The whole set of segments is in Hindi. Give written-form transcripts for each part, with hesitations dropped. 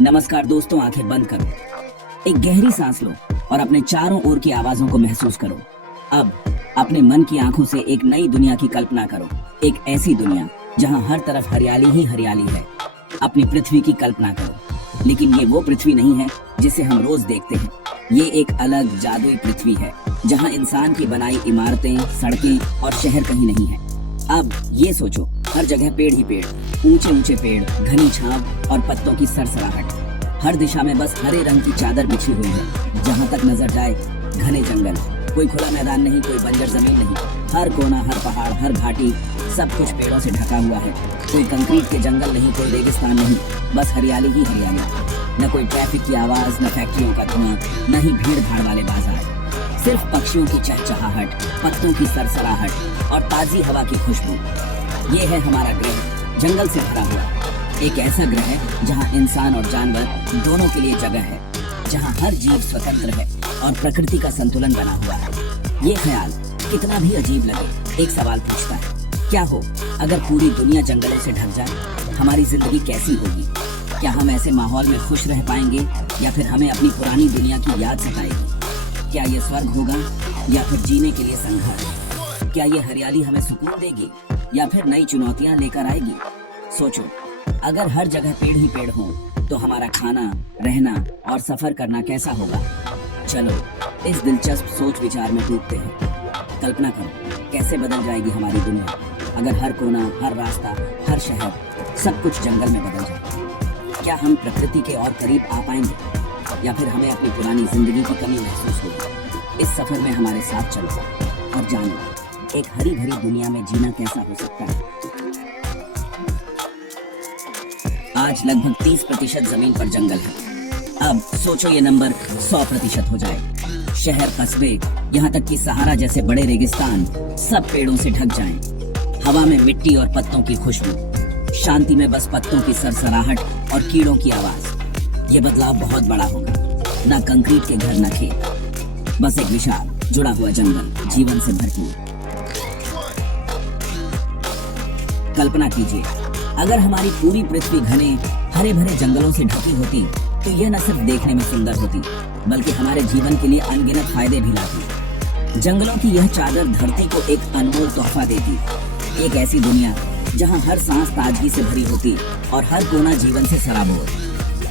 नमस्कार दोस्तों, आंखें बंद करो, एक गहरी सांस लो और अपने चारों ओर की आवाजों को महसूस करो। अब अपने मन की आंखों से एक नई दुनिया की कल्पना करो, एक ऐसी दुनिया जहां हर तरफ हरियाली ही हरियाली है। अपनी पृथ्वी की कल्पना करो, लेकिन ये वो पृथ्वी नहीं है जिसे हम रोज देखते हैं। ये एक अलग जादुई पृथ्वी है जहां इंसान की बनाई इमारतें, सड़कें और शहर कहीं नहीं है। अब ये सोचो, हर जगह पेड़ ही पेड़, ऊंचे ऊंचे पेड़, घनी छांव और पत्तों की सरसराहट। हर दिशा में बस हरे रंग की चादर बिछी हुई है। जहां तक नजर जाए घने जंगल, कोई खुला मैदान नहीं, कोई बंजर जमीन नहीं। हर कोना, हर पहाड़, हर घाटी, सब कुछ पेड़ों से ढका हुआ है। कोई कंक्रीट के जंगल नहीं, कोई रेगिस्तान नहीं, बस हरियाली ही हरियाली। न कोई ट्रैफिक की आवाज, न फैक्ट्रियों का धुआं, न ही भीड़ भाड़ वाले बाजार। सिर्फ पक्षियों की चहचहाहट, पत्तों की सरसराहट और ताजी हवा की खुशबू। ये है हमारा ग्रह, जंगल से भरा हुआ एक ऐसा ग्रह जहां इंसान और जानवर दोनों के लिए जगह है, जहां हर जीव स्वतंत्र है और प्रकृति का संतुलन बना हुआ है। ये ख्याल कितना भी अजीब लगे, एक सवाल पूछता है, क्या हो अगर पूरी दुनिया जंगलों से ढक जाए? हमारी जिंदगी कैसी होगी? क्या हम ऐसे माहौल में खुश रह पाएंगे या फिर हमें अपनी पुरानी दुनिया की याद सताएगी? क्या ये स्वर्ग होगा या फिर जीने के लिए संघर्ष? क्या ये हरियाली हमें सुकून देगी या फिर नई चुनौतियां लेकर आएगी? सोचो, अगर हर जगह पेड़ ही पेड़ हों तो हमारा खाना, रहना और सफर करना कैसा होगा? चलो इस दिलचस्प सोच विचार में डूबते हैं। कल्पना करो कैसे बदल जाएगी हमारी दुनिया अगर हर कोना, हर रास्ता, हर शहर, सब कुछ जंगल में बदल जाए। क्या हम प्रकृति के और करीब आ पाएंगे या फिर हमें अपनी पुरानी जिंदगी की कमी महसूस होगी? इस सफर में हमारे साथ चलो और जानो एक हरी भरी दुनिया में जीना कैसा हो सकता है। आज लगभग 30% जमीन पर जंगल है। अब सोचो ये नंबर 100% हो जाए। शहर, कस्बे, यहाँ तक कि सहारा जैसे बड़े रेगिस्तान सब पेड़ों से ढक जाएं। हवा में मिट्टी और पत्तों की खुशबू, शांति में बस पत्तों की सरसराहट और कीड़ों की आवाज। ये बदलाव बहुत बड़ा होगा। ना कंक्रीट के घर, ना खेत, बस एक विशाल जुड़ा हुआ जंगल, जीवन से भरपूर। कल्पना कीजिए, अगर हमारी पूरी पृथ्वी घने हरे भरे जंगलों से ढकी होती तो यह न सिर्फ देखने में सुंदर होती बल्कि हमारे जीवन के लिए अनगिनत फायदे भी लाती। जंगलों की यह चादर धरती को एक अनमोल तोहफा देती, एक ऐसी दुनिया जहां हर सांस ताजगी से भरी होती और हर कोना जीवन से सराबोर।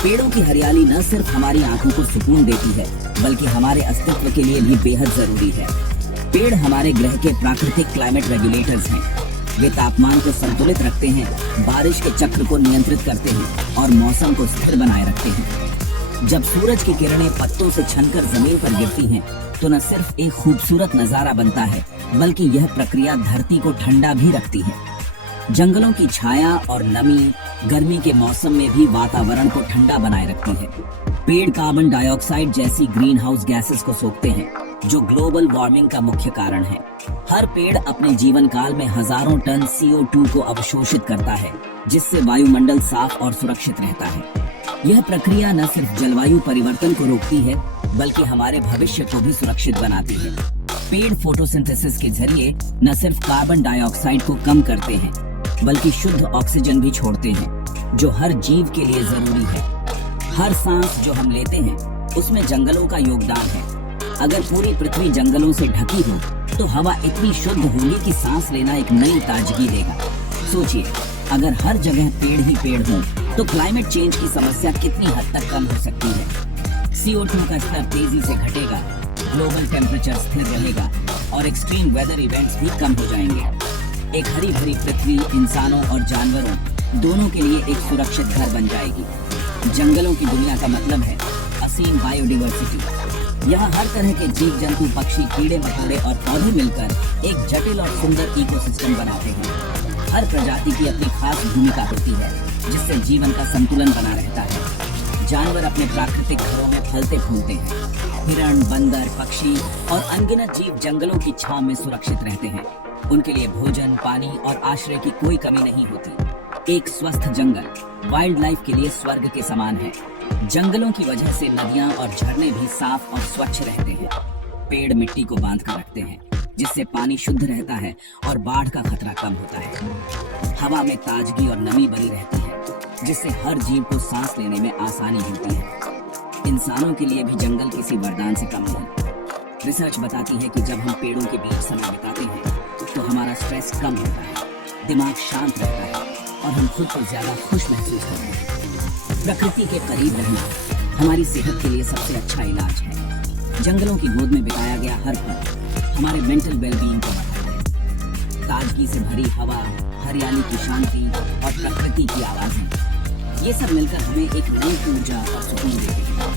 पेड़ों की हरियाली न सिर्फ हमारी आंखों को सुकून देती है बल्कि हमारे अस्तित्व के लिए भी बेहद जरूरी है। पेड़ हमारे ग्रह के प्राकृतिक क्लाइमेट रेगुलेटर्स हैं। वे तापमान को संतुलित रखते हैं, बारिश के चक्र को नियंत्रित करते हैं और मौसम को स्थिर बनाए रखते हैं। जब सूरज की किरणें पत्तों से छनकर जमीन पर गिरती हैं, तो न सिर्फ एक खूबसूरत नजारा बनता है बल्कि यह प्रक्रिया धरती को ठंडा भी रखती है। जंगलों की छाया और नमी गर्मी के मौसम में भी वातावरण को ठंडा बनाए रखती है। पेड़ कार्बन डाइऑक्साइड जैसी ग्रीन हाउस गैसेस को सोखते हैं, जो ग्लोबल वार्मिंग का मुख्य कारण है। हर पेड़ अपने जीवन काल में हजारों टन CO2 को अवशोषित करता है, जिससे वायुमंडल साफ और सुरक्षित रहता है। यह प्रक्रिया न सिर्फ जलवायु परिवर्तन को रोकती है बल्कि हमारे भविष्य को भी सुरक्षित बनाती है। पेड़ फोटोसिंथेसिस के जरिए न सिर्फ कार्बन डाइऑक्साइड को कम करते हैं बल्कि शुद्ध ऑक्सीजन भी छोड़ते हैं, जो हर जीव के लिए जरूरी है। हर सांस जो हम लेते हैं उसमें जंगलों का योगदान है। अगर पूरी पृथ्वी जंगलों से ढकी हो तो हवा इतनी शुद्ध होगी कि सांस लेना एक नई ताजगी देगा। सोचिए, अगर हर जगह पेड़ ही पेड़ हों तो क्लाइमेट चेंज की समस्या कितनी हद तक कम हो सकती है। CO2 का स्तर तेजी से घटेगा, ग्लोबल टेम्परेचर स्थिर रहेगा और एक्सट्रीम वेदर इवेंट्स भी कम हो जाएंगे। एक हरी भरी पृथ्वी इंसानों और जानवरों दोनों के लिए एक सुरक्षित घर बन जाएगी। जंगलों की दुनिया का मतलब है असीम बायोडाइवर्सिटी। यहाँ हर तरह के जीव जंतु, पक्षी, कीड़े मकोड़े और पौधे मिलकर एक जटिल और सुंदर इकोसिस्टम बनाते हैं। हर प्रजाति की अपनी खास भूमिका होती है जिससे जीवन का संतुलन बना रहता है। जानवर अपने प्राकृतिक घरों में फलते फूलते हैं। हिरण, बंदर, पक्षी और अनगिनत जीव जंगलों की छांव में सुरक्षित रहते हैं। उनके लिए भोजन, पानी और आश्रय की कोई कमी नहीं होती। एक स्वस्थ जंगल वाइल्ड लाइफ के लिए स्वर्ग के समान है। जंगलों की वजह से नदियां और झरने भी साफ और स्वच्छ रहते हैं। पेड़ मिट्टी को बांध कर रखते हैं, जिससे पानी शुद्ध रहता है और बाढ़ का खतरा कम होता है। हवा में ताजगी और नमी बनी रहती है। जिससे हर जीव को सांस लेने में आसानी होती है। इंसानों के लिए भी जंगल किसी वरदान से कम नहीं। रिसर्च बताती है कि जब हम पेड़ों के बीच समय बिताते हैं तो हमारा स्ट्रेस कम होता है, दिमाग शांत रहता है और हम खुद को ज्यादा खुश महसूस करते हैं। प्रकृति के करीब रहना हमारी सेहत के लिए सबसे अच्छा इलाज है। जंगलों की गोद में बिताया गया हर पल हमारे मेंटल वेलबीइंग को बढ़ाता है। ताजगी से भरी हवा, हरियाली की शांति और प्रकृति की आवाजें, ये सब मिलकर हमें एक नई ऊर्जा और सुकून देते हैं।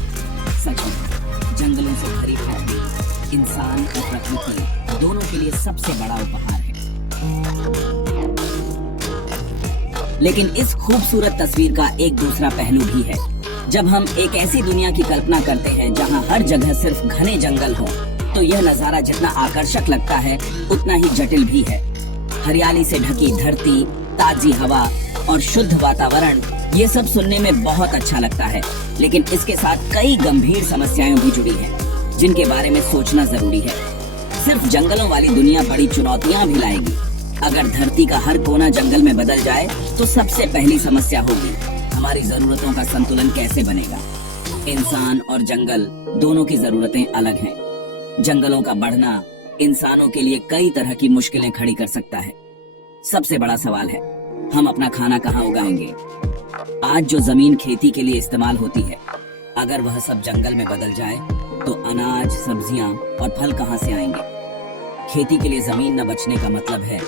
सच में जंगलों से भरी पृथ्वी इंसान और प्रकृति दोनों के लिए सबसे बड़ा उपहार है। लेकिन इस खूबसूरत तस्वीर का एक दूसरा पहलू भी है। जब हम एक ऐसी दुनिया की कल्पना करते हैं जहां हर जगह सिर्फ घने जंगल हो, तो यह नजारा जितना आकर्षक लगता है उतना ही जटिल भी है। हरियाली से ढकी धरती, ताजी हवा और शुद्ध वातावरण, ये सब सुनने में बहुत अच्छा लगता है, लेकिन इसके साथ कई गंभीर समस्याएं भी जुड़ी हैं, जिनके बारे में सोचना जरूरी है। सिर्फ जंगलों वाली दुनिया बड़ी चुनौतियां भी लाएगी। अगर धरती का हर कोना जंगल में बदल जाए तो सबसे पहली समस्या होगी हमारी जरूरतों का संतुलन कैसे बनेगा। इंसान और जंगल दोनों की जरूरतें अलग हैं। जंगलों का बढ़ना इंसानों के लिए कई तरह की मुश्किलें खड़ी कर सकता है। सबसे बड़ा सवाल है, हम अपना खाना कहाँ उगाएंगे? आज जो जमीन खेती के लिए इस्तेमाल होती है, अगर वह सब जंगल में बदल जाए तो अनाज, सब्जियां और फल कहाँ से आएंगे? खेती के लिए जमीन न बचने का मतलब है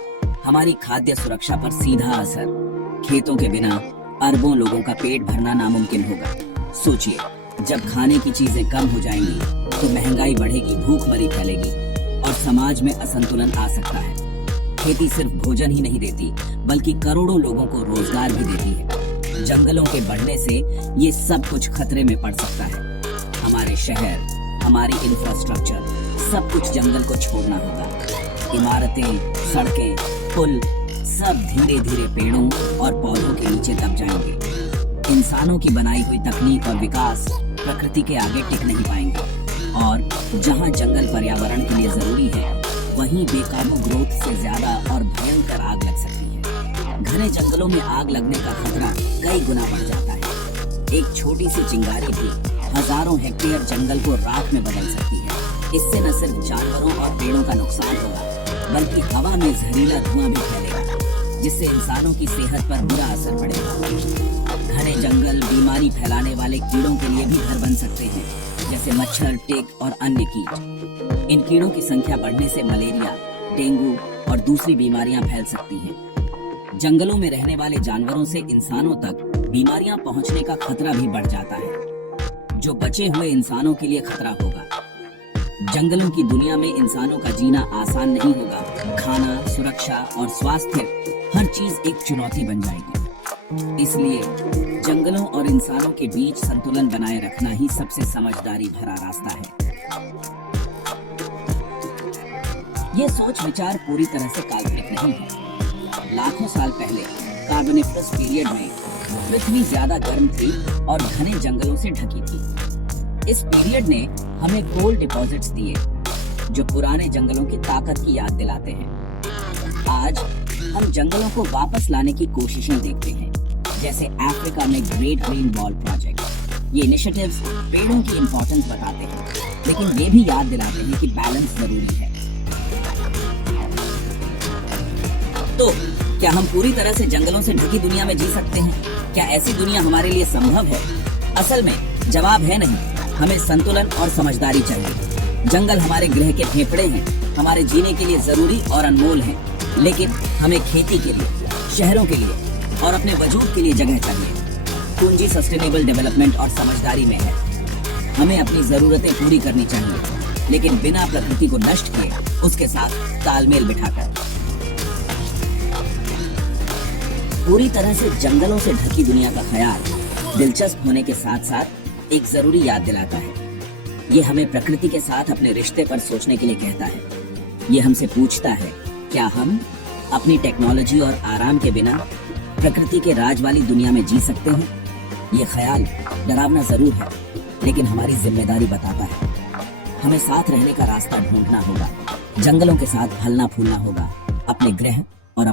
हमारी खाद्य सुरक्षा पर सीधा असर। खेतों के बिना अरबों लोगों का पेट भरना नामुमकिन होगा। सोचिए, जब खाने की चीजें कम हो जाएंगी तो महंगाई बढ़ेगी, भूखमरी फैलेगी और समाज में असंतुलन आ सकता है। खेती सिर्फ भोजन ही नहीं देती, बल्कि करोड़ों लोगों को रोजगार भी देती है। जंगलों के बढ़ने से ये सब कुछ खतरे में पड़ सकता है। हमारे शहर, हमारी इंफ्रास्ट्रक्चर, सब कुछ जंगल को छोड़ना होगा। इमारतें, सड़कें, पुल सब धीरे धीरे पेड़ों और पौधों के नीचे दब जाएंगे। इंसानों की बनाई हुई तकनीक और विकास प्रकृति के आगे टिक नहीं पाएंगे और जहां जंगल पर्यावरण के लिए जरूरी है, वहीं बेकाबू ग्रोथ से ज्यादा और भयंकर आग लग सकती है। घने जंगलों में आग लगने का खतरा कई गुना बढ़ जाता है। एक छोटी सी चिंगारी भी हजारों हेक्टेयर जंगल को राख में बदल सकती है। इससे न सिर्फ जानवरों और पेड़ों का नुकसान होगा, बल्कि हवा में जहरीला धुआं भी फैलेगा, जिससे इंसानों की सेहत पर बुरा असर पड़ेगा। घने जंगल बीमारी फैलाने वाले कीड़ों के लिए भी घर बन सकते हैं, जैसे मच्छर, टिक और अन्य कीट। इन कीड़ों की संख्या बढ़ने से मलेरिया, डेंगू और दूसरी बीमारियां फैल सकती हैं। जंगलों में रहने वाले जानवरों से इंसानों तक बीमारियां पहुंचने का खतरा भी बढ़ जाता है, जो बचे हुए इंसानों के लिए खतरा होगा। जंगलों की दुनिया में इंसानों का जीना आसान नहीं होगा। खाना, सुरक्षा और स्वास्थ्य, हर चीज एक चुनौती बन जाएगी। इसलिए जंगलों और इंसानों के बीच संतुलन बनाए रखना ही सबसे समझदारी भरा रास्ता है। ये सोच विचार पूरी तरह से काल्पनिक नहीं है। लाखों साल पहले कार्बोनिफरस पीरियड में पृथ्वी ज्यादा गर्म थी और घने जंगलों से ढकी थी। इस पीरियड ने हमें कोल डिपॉजिट्स दिए, जो पुराने जंगलों की ताकत की याद दिलाते हैं। आज हम जंगलों को वापस लाने की कोशिशें देखते हैं, जैसे अफ्रीका में ग्रेट ग्रीन वॉल प्रोजेक्ट। ये इनिशिएटिव्स पेड़ों की इंपॉर्टेंस बताते हैं, लेकिन ये भी याद दिलाते हैं कि बैलेंस जरूरी है। तो क्या हम पूरी तरह से जंगलों से ढकी दुनिया में जी सकते हैं? क्या ऐसी दुनिया हमारे लिए संभव है? असल में जवाब है नहीं। हमें संतुलन और समझदारी चाहिए। जंगल हमारे ग्रह के फेफड़े हैं, हमारे जीने के लिए जरूरी और अनमोल हैं, लेकिन हमें खेती के लिए, शहरों के लिए और अपने वजूद के लिए जगह चाहिए। पूंजी सस्टेनेबल डेवलपमेंट और समझदारी में है। हमें अपनी जरूरतें पूरी करनी चाहिए, लेकिन बिना प्रकृति को नष्ट किए उसके साथ तालमेल बिठाकर। पूरी तरह से जंगलों से ढकी दुनिया का ख्याल दिलचस्प होने के साथ साथ एक जरूरी याद दिलाता है। ये हमें प्रकृति के साथ अपने रिश्ते पर सोचने के लिए कहता है। ये हमसे पूछता है, क्या हम अपनी टेक्नोलॉजी और आराम के बिना प्रकृति के राज वाली दुनिया में जी सकते हैं? ये ख्याल डरावना जरूर है, लेकिन हमारी जिम्मेदारी बताता है। हमें साथ रहने का रास्ता ढूंढना होगा, जंगलों के साथ फलना फूलना होगा, अपने ग्रह और